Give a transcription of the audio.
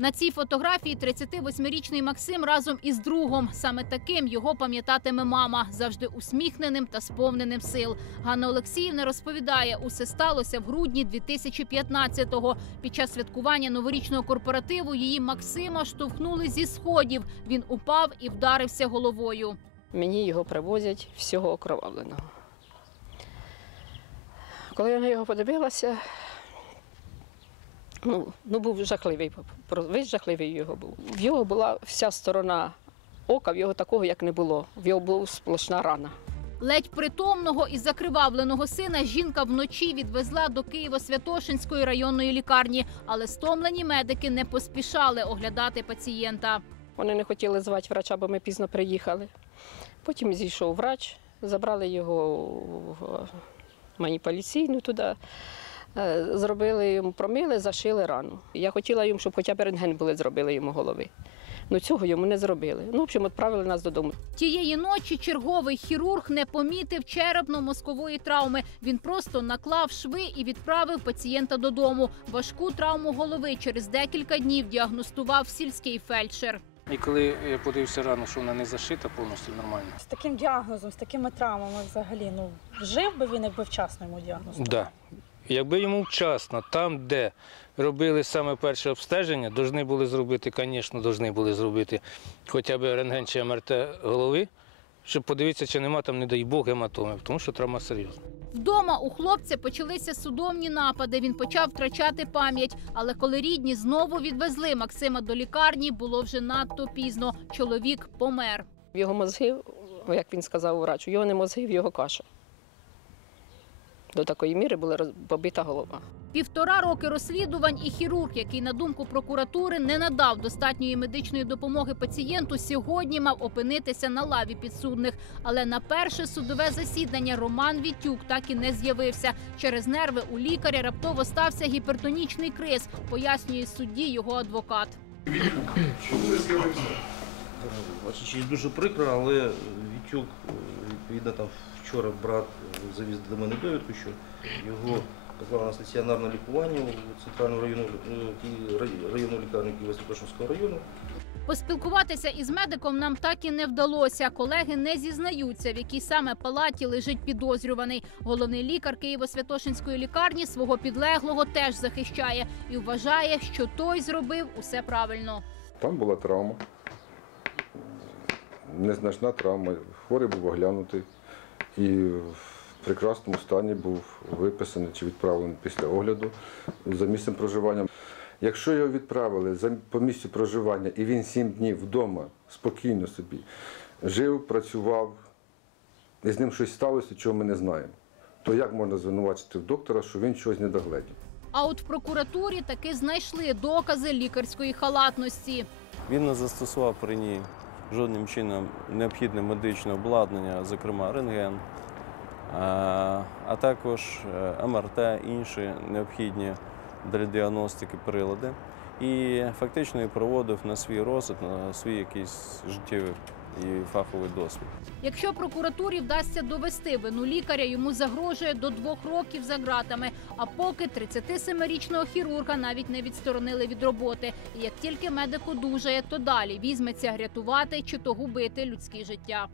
На цій фотографії 38-річний Максим разом із другом. Саме таким його пам'ятатиме мама, завжди усміхненим та сповненим сил. Ганна Олексіївна розповідає, усе сталося в грудні 2015-го. Під час святкування новорічного корпоративу її Максима штовхнули зі сходів. Він упав і вдарився головою. Мені його привозять всього окровавленого. Коли я на його подивилася, ну, ну був жахливий, весь жахливий його був. В його була вся сторона ока, в його такого як не було. В його була сплошна рана. Ледь притомного і закривавленого сина жінка вночі відвезла до Києво-Святошинської районної лікарні, але стомлені медики не поспішали оглядати пацієнта. Вони не хотіли звати врача, бо ми пізно приїхали. Потім зійшов врач, забрали його в маніпуляційну туди, зробили йому, промили, зашили рану. Я хотіла їм, щоб хоча б рентген були, зробили йому голови. Ну цього йому не зробили. Ну, в общем, відправили нас додому. Тієї ночі черговий хірург не помітив черепно-мозкової травми. Він просто наклав шви і відправив пацієнта додому. Важку травму голови через декілька днів діагностував сільський фельдшер. І коли я подивився рано, що вона не зашита повністю нормально. З таким діагнозом, з такими травмами взагалі, ну жив би він, якби вчасно йому діагностували? Да. Якби йому вчасно, там, де робили саме перше обстеження, повинні були зробити, звісно, повинні були зробити хоча б рентген чи МРТ голови, щоб подивитися, чи нема там, не дай Бог, гематоми, тому що травма серйозна. Вдома у хлопця почалися судомні напади. Він почав втрачати пам'ять. Але коли рідні знову відвезли Максима до лікарні, було вже надто пізно. Чоловік помер. Його мозги, як він сказав врач, у його не мозги, в його каша. До такої міри була побита голова. Півтора роки розслідувань і хірург, який на думку прокуратури не надав достатньої медичної допомоги пацієнту, сьогодні мав опинитися на лаві підсудних. Але на перше судове засідання Роман Вітюк так і не з'явився. Через нерви у лікаря раптово стався гіпертонічний криз, пояснює судді його адвокат. Ваша честь, дуже прикро, але Вітюк, відповідно, там вчора брат завіз до мене довідку, що його поклали на стаціонарне лікування у центральну районну, е, Ки- рай- районну лікарню Києво-Святошинського району. Поспілкуватися із медиком нам так і не вдалося. Колеги не зізнаються, в якій саме палаті лежить підозрюваний. Головний лікар Києво-Святошинської лікарні свого підлеглого теж захищає і вважає, що той зробив усе правильно. Там була травма, незначна травма. Хворий був оглянутий і в прекрасному стані був виписаний чи відправлений після огляду за місцем проживання. Якщо його відправили за- по місцю проживання і він сім днів вдома спокійно собі жив, працював, і з ним щось сталося, чого ми не знаємо, то як можна звинувачити доктора, що він чогось не догледів? А от в прокуратурі таки знайшли докази лікарської халатності. Він не застосував при ній жодним чином необхідне медичне обладнання, зокрема рентген, а також е, МРТ, інші необхідні для діагностики прилади. І фактично і проводив на свій розвиток, на свій якийсь життєвий і фаховий досвід. Якщо прокуратурі вдасться довести вину лікаря, йому загрожує до двох років за ґратами. А поки 37-річного хірурга навіть не відсторонили від роботи. І як тільки медик одужає, то далі візьметься рятувати чи то губити людські життя.